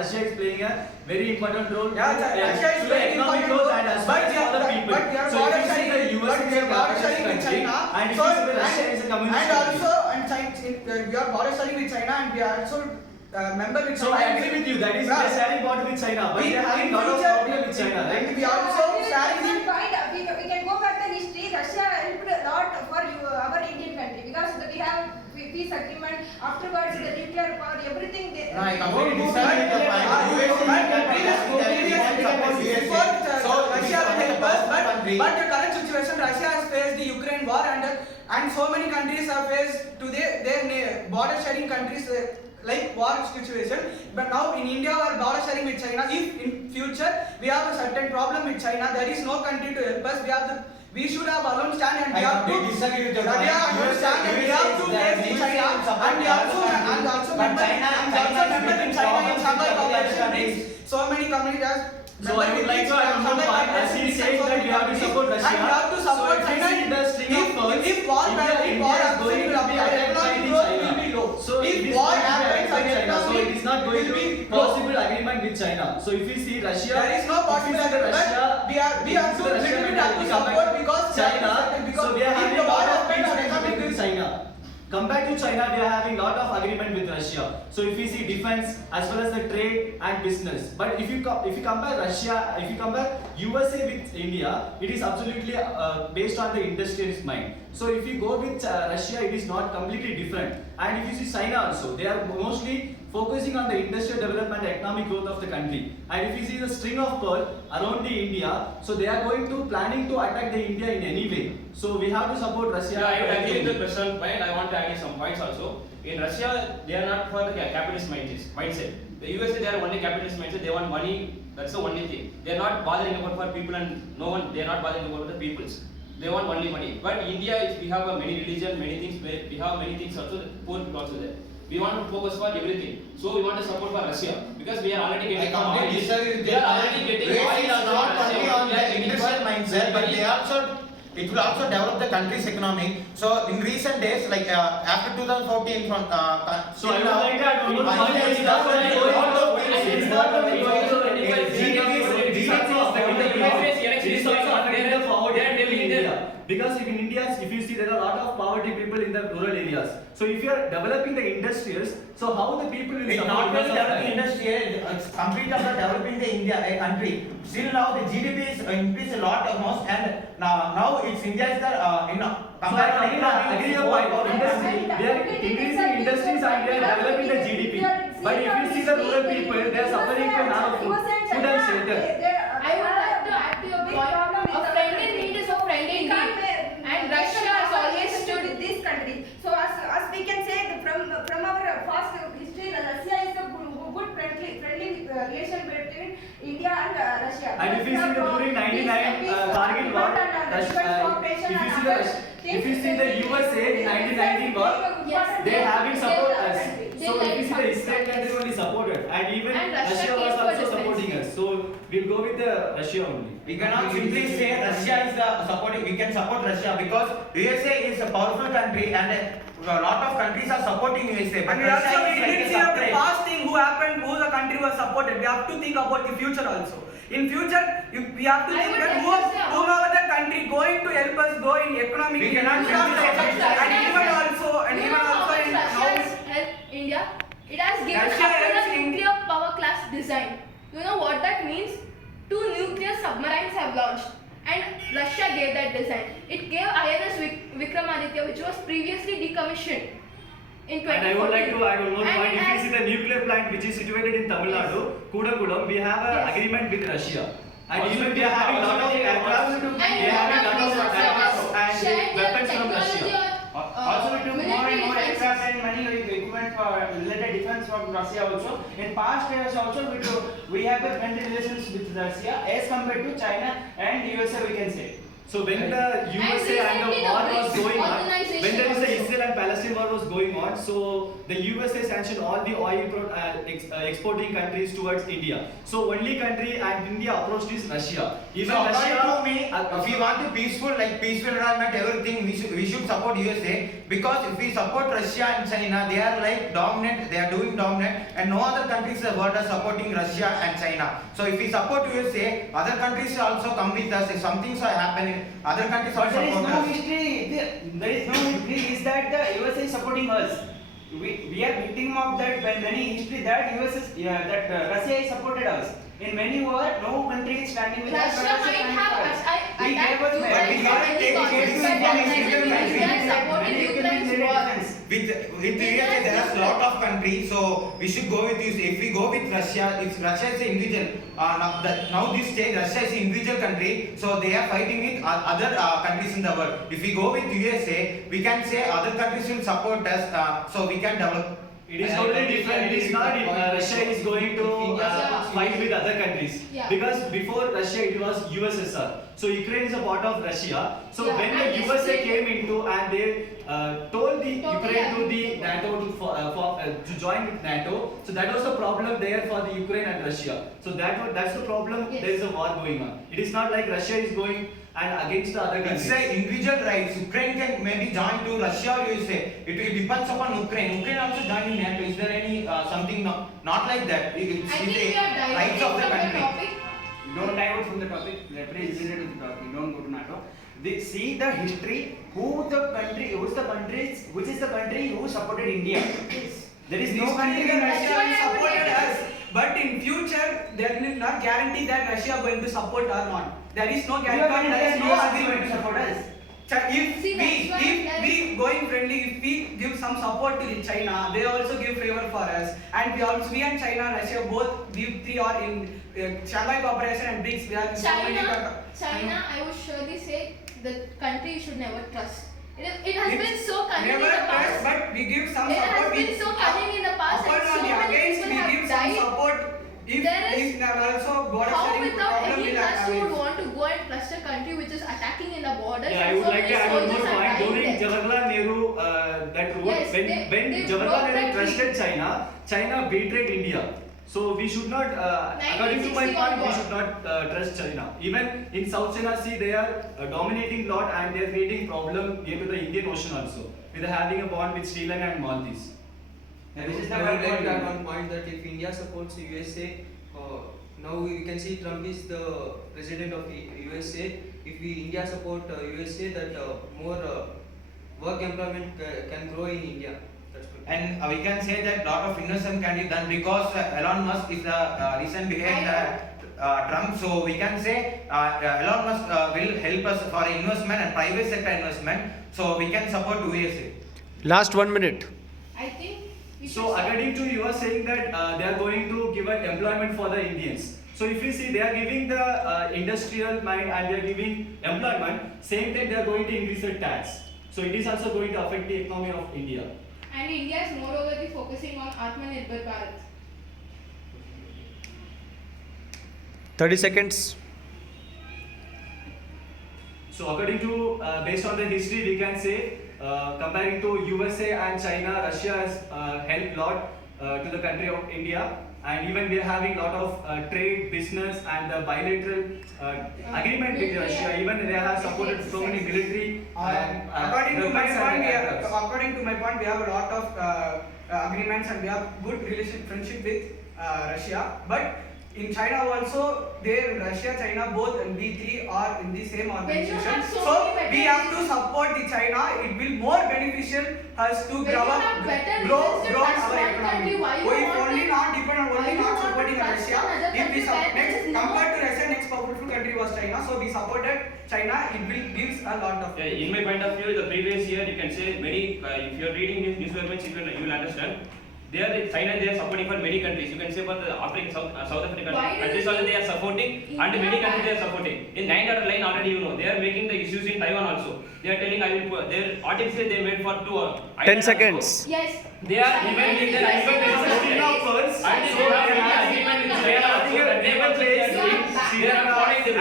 Russia is playing a very important role. Yeah, Russia is playing economic important role, growth and as but well as other people. But we are So if border you see sharing, the US but is we a are border capitalist sharing with country, China, and if so you see Russia is a communist and country. also we are border sharing with China, and we are also member with So China. I agree with you. That is, we are sharing border with China, but we are having lot of problem with China, right? And we are also sharing the we can go back to history. Russia helped a lot for our Indian country because we have peace agreement. Afterwards, the nuclear power, everything. No, I completely disagree with your point. Russia will help us, but the current situation, Russia has faced the Ukraine war, and so many countries have faced to their border sharing countries like war situation. But now in India we are border sharing with China. If in future we have a certain problem with China, there is no country to help us. We should have alone stand, and we have to disagree with your point. we have to face the China, and we also member in China in Shanghai Cooperation brings so many communities. So I would like to add one point. As he said that we have to support Russia. And we have to support so China. If war happens, India is going to be attacked by China. So if war happens, so it is not going to be possible agreement with China. So if you see Russia, there is no possible agreement. We have to support because China. So we are having a lot of peace economic with China. Compared to China, we are having lot of agreement with Russia. So if you see defense as well as the trade and business, but if you compare Russia, if you compare USA with India, it is absolutely based on the industrialist mind. So if you go with Russia, it is not completely different. And if you see China also, they are mostly focusing on the industrial development and economic growth of the country. And if you see the string of pearl around the India, so they are going to planning to attack the India in any way. So we have to support Russia. Yeah, I would agree with the president point. I want to add some points also. In Russia, they are not for the capitalist mindset. The USA, they are only capitalist mindset. They want money. That's the only thing. They are not bothering about for people and no one. They are not bothering about the peoples. They want only money. But India, we have many religion, many things. We have many things also. Poor people also there. We want to focus for everything. So we want to support for Russia because we are already getting oil. We are already getting oil. Not only on the industrial mindset, but they also. It will also develop the country's economy. So in recent days, like after 2014, from so I would like to add one more point. Because in India, if you see, there are a lot of poverty people in the rural areas. So if you are developing the industrials, so how the people will it's not only developing industrial, it's completely about developing the India country. Still now the GDP is increased a lot almost, and now it's India is the agree upon industry. They are increasing industries and they are developing the GDP. But if you see the rural people, they are suffering to have food and shelter. I would like to add to your point. A friend in need is a friend in need, and Russia has always stood in this country. So as we can say from our past history, Russia is a good friendly relation between India and Russia. And if you see during 99 Kargil war, if you see the USA in 1990 war, they having support us. So if you see the Israel country only supported, and even Russia was also supporting us. So we'll go with the Russia only. We cannot simply say Russia is the supporting. We can support Russia because USA is a powerful country and a lot of countries are supporting USA. But and we also Russia see of the past thing who happened, who the country was supported. We have to think about the future also. In future, we have to think that whoever the country going to help us go in economic. We cannot and even also in help India. It has given up to the nuclear power class design. You know what that means? 2 nuclear submarines have launched, and Russia gave that design. It gave INS Vikramaditya, which was previously decommissioned in 2014. And I would like to add one more point. If you see the nuclear plant which is situated in Tamil Nadu, Kudakulam, we have an agreement with Russia. And also even we are having a lot of aircraft, we are having a lot of aircraft and weapons from Russia. Also, we took more and more aircraft and many equipment for related defense from Russia also. In past years also, we have the friendly relations with Russia as compared to China and USA, we can say. So when the USA and the recently war the was BRICS going on, organization when there is the also. Israel and Palestine war was going on, so the USA sanctioned all the exporting countries towards India. So only country and India approached is Russia. Even So according Russia, to me, if we want to peaceful environment, everything, we should support USA, because if we support Russia and China, they are like dominant, they are doing dominant, and no other countries in the world are supporting Russia and China. So if we support USA, other countries also come with us. If something so happen, other countries But also there is support no us. history. There is no history. Is that the USA is supporting us? We are victim of that. When many history that Russia is supported us. In many war, no country is standing with us. Russia but might standing have with us. attacked We gave us Ukraine many- we have for taken any it causes, into but consideration. doesn't mean India supported Many Ukraine's countries war. defense. With USA, there are a lot of countries, so we should go with USA. If we go with Russia, if Russia is an individual, now this stage Russia is an individual country, so they are fighting with other countries in the world. If we go with USA, we can say other countries will support us, so we can develop. it is totally different. It is not Russia is going to Yeah. fight with other countries. Yeah. Because before Russia it was USSR. So Ukraine is a part of Russia. So Yeah, when the and this USA will- came into and they told the Totally Ukraine to the agree. NATO to join with NATO. So that was the problem there for the Ukraine and Russia. So that's the problem. Yes. There is a war going on. It is not like Russia is going and against the other It's countries. a individual rights. Ukraine can maybe join to Russia or USA. It depends upon Ukraine. Ukraine also joining NATO. Is there any something not like that? It's I think the we are rights diverting of the from the country. topic. Don't divert from the topic. Let me related to the topic. Don't go to NATO. See the history. Which is the country who supported India? There is no This country country in Russia Russia. will supported us, but in future there will not guarantee that Russia going to support or not. There is no guarantee. There is no agreement. support us. If See, that's why if we going friendly, if we give some support to the China, they also give favor for us, and we and China and Russia both three are in Shanghai Cooperation and BRICS. We are so many China, I would surely say the country you should never trust. It has been so cunning in never the trust, past. but we give some It has support. been so cunning in the past and so many against people we have give some died. support. If There is- if there are also border How sharing without problem any will trust you would arise. want to go and trust a country which is attacking in the borders Yeah, I and would so like many to add one more soldiers are point. dying During there. Jawaharlal Nehru, that wrote, Yes, when they Jawaharlal broke Nehru that trusted China, China betrayed India. So we should not, according to my 1961 point, we war. should not trust China. Even in South China Sea, they are dominating lot and they are creating problem into the Indian Ocean also, with having a bond with Sri Lanka and Maldives. This is the I would like point. to add one point that if India supports USA, now we can see Trump is the president of USA. If India support USA, that more work employment can grow in India. That's my point. And we can say that lot of investment can be done because Elon Musk is the reason behind Trump. So we can say Elon Musk will help us for investment and private sector investment. So we can support USA. Last 1 minute. I think we should So stop. according to you are saying that they are going to give an employment for the Indians. So if you see they are giving the industrial mind and they are giving employment, same time they are going to increase the tax. So it is also going to affect the economy of India. And India is moreover focusing on Atmanirbhar Bharat. 30 seconds. So according to based on the history, we can say comparing to USA and China, Russia has helped lot to the country of India, and even we are having lot of trade, business, and the bilateral agreement with Russia. Even they have supported so many military. According to my weapons and point, aircrafts. we have a lot of agreements and we have good friendship with Russia. But in China also, Russia, China both and we three are in the same organization. have so So many we have to better support the China. It will more beneficial us to When grow you up, have better grow reasons to our trust one economy. country, why you We want only to- not depend on why only you not want to supporting trust Russia. another If we country where there next is no- compared to Russia, next powerful country was China. So we supported China. It will gives a lot of. Yeah, in my point of view, the previous year you can say many. If you are reading these newspapers, you will understand. China they are supporting for many countries. You can say for the African, South African Why does countries it also they are supporting, and India many countries ban? they are supporting. In 9 line already they are making the issues in Taiwan also. They are telling I will put their artificially they made for 2 10 seconds. Yes. They are China even is they are the even best they are country. and they have agreement with China also that they will play. They are following the